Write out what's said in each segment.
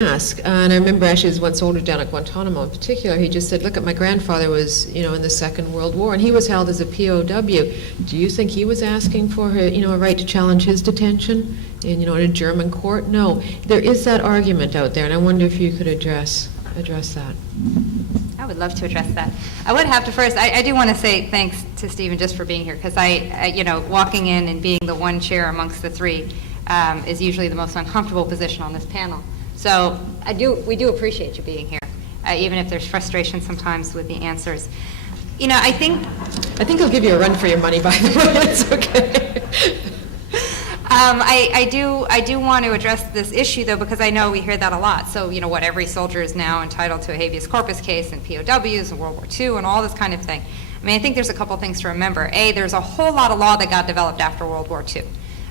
ask, and I remember actually as one soldier down at Guantanamo in particular, he just said, look, my grandfather was, in the Second World War, and he was held as a POW. Do you think he was asking for, a right to challenge his detention in a German court? No. There is that argument out there, and I wonder if you could address that. I would love to address that. I would have to first, I do want to say thanks to Stephen just for being here, because walking in and being the one chair amongst the three is usually the most uncomfortable position on this panel. So we do appreciate you being here, even if there's frustration sometimes with the answers. I think I'll give you a run for your money, by the way. It's okay. I do want to address this issue, though, because I know we hear that a lot. So, every soldier is now entitled to a habeas corpus case and POWs and World War II and all this kind of thing. I mean, I think there's a couple things to remember. A, there's a whole lot of law that got developed after World War II.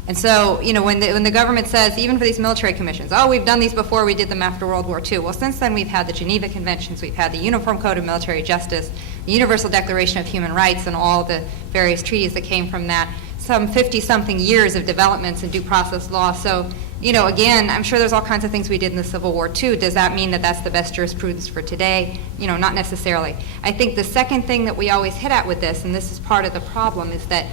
And so, when the government says, even for these military commissions, oh, we've done these before, we did them after World War II. Well, since then, we've had the Geneva Conventions, we've had the Uniform Code of Military Justice, the Universal Declaration of Human Rights, and all the various treaties that came from that, some 50-something years of developments in due process law. So, again, I'm sure there's all kinds of things we did in the Civil War, too. Does that mean that that's the best jurisprudence for today? Not necessarily. I think the second thing that we always hit at with this, and this is part of the problem, is that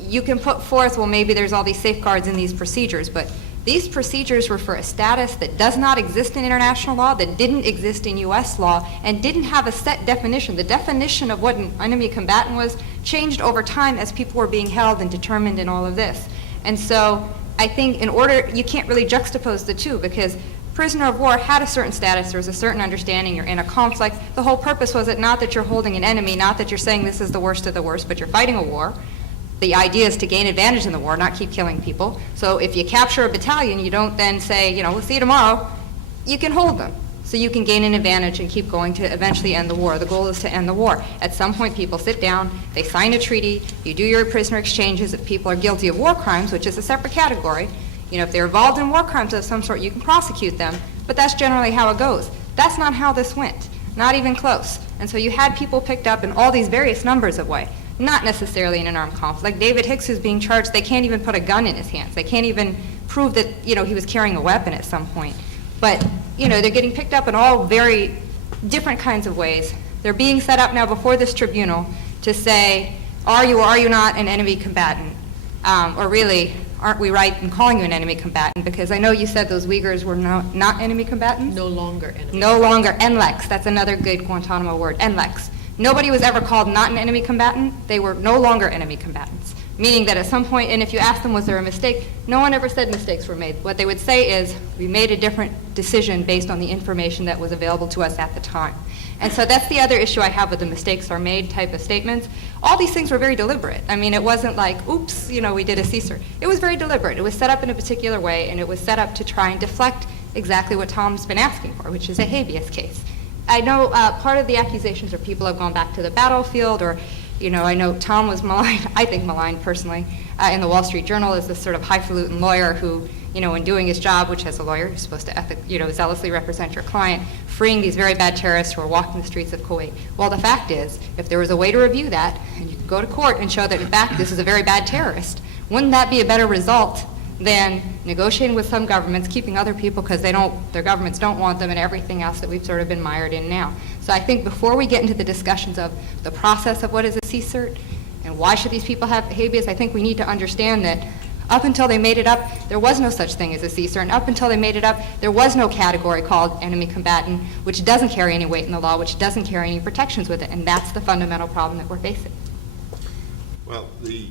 you can put forth, well, maybe there's all these safeguards in these procedures, but these procedures were for a status that does not exist in international law, that didn't exist in U.S. law, and didn't have a set definition. The definition of what an enemy combatant was changed over time as people were being held and determined in all of this. And so I think you can't really juxtapose the two, because prisoner of war had a certain status, there was a certain understanding, you're in a conflict. The whole purpose was not that you're holding an enemy, not that you're saying this is the worst of the worst, but you're fighting a war. The idea is to gain advantage in the war, not keep killing people. So if you capture a battalion, you don't then say, we'll see you tomorrow. You can hold them. So you can gain an advantage and keep going to eventually end the war. The goal is to end the war. At some point, people sit down, they sign a treaty, you do your prisoner exchanges. If people are guilty of war crimes, which is a separate category, if they're involved in war crimes of some sort, you can prosecute them. But that's generally how it goes. That's not how this went. Not even close. And so you had people picked up in all these various numbers of ways. Not necessarily in an armed conflict. Like David Hicks, who's being charged, they can't even put a gun in his hands. They can't even prove that, he was carrying a weapon at some point. But, they're getting picked up in all very different kinds of ways. They're being set up now before this tribunal to say, are you or are you not an enemy combatant? Or really, aren't we right in calling you an enemy combatant? Because I know you said those Uyghurs were not enemy combatants. No longer enemy. No longer. NLEX. That's another good Guantanamo word. NLEX. Nobody was ever called not an enemy combatant. They were no longer enemy combatants, meaning that at some point, and if you ask them was there a mistake, no one ever said mistakes were made. What they would say is, we made a different decision based on the information that was available to us at the time. And so that's the other issue I have with the mistakes are made type of statements. All these things were very deliberate. I mean, it wasn't like, oops, we did a CSER. It was very deliberate. It was set up in a particular way, and it was set up to try and deflect exactly what Tom's been asking for, which is a habeas case. I know part of the accusations are people have gone back to the battlefield, or, I know Tom was maligned, I think maligned personally, in the Wall Street Journal as this sort of highfalutin lawyer who, in doing his job, which as a lawyer, you're supposed to zealously represent your client, freeing these very bad terrorists who are walking the streets of Kuwait. Well, the fact is, if there was a way to review that, and you could go to court and show that, in fact, this is a very bad terrorist, wouldn't that be a better result than negotiating with some governments, keeping other people because their governments don't want them, and everything else that we've sort of been mired in now? So I think before we get into the discussions of the process of what is a CSERT and why should these people have habeas, I think we need to understand that up until they made it up, there was no such thing as a CSERT, and up until they made it up, there was no category called enemy combatant, which doesn't carry any weight in the law, which doesn't carry any protections with it, and that's the fundamental problem that we're facing. Well, the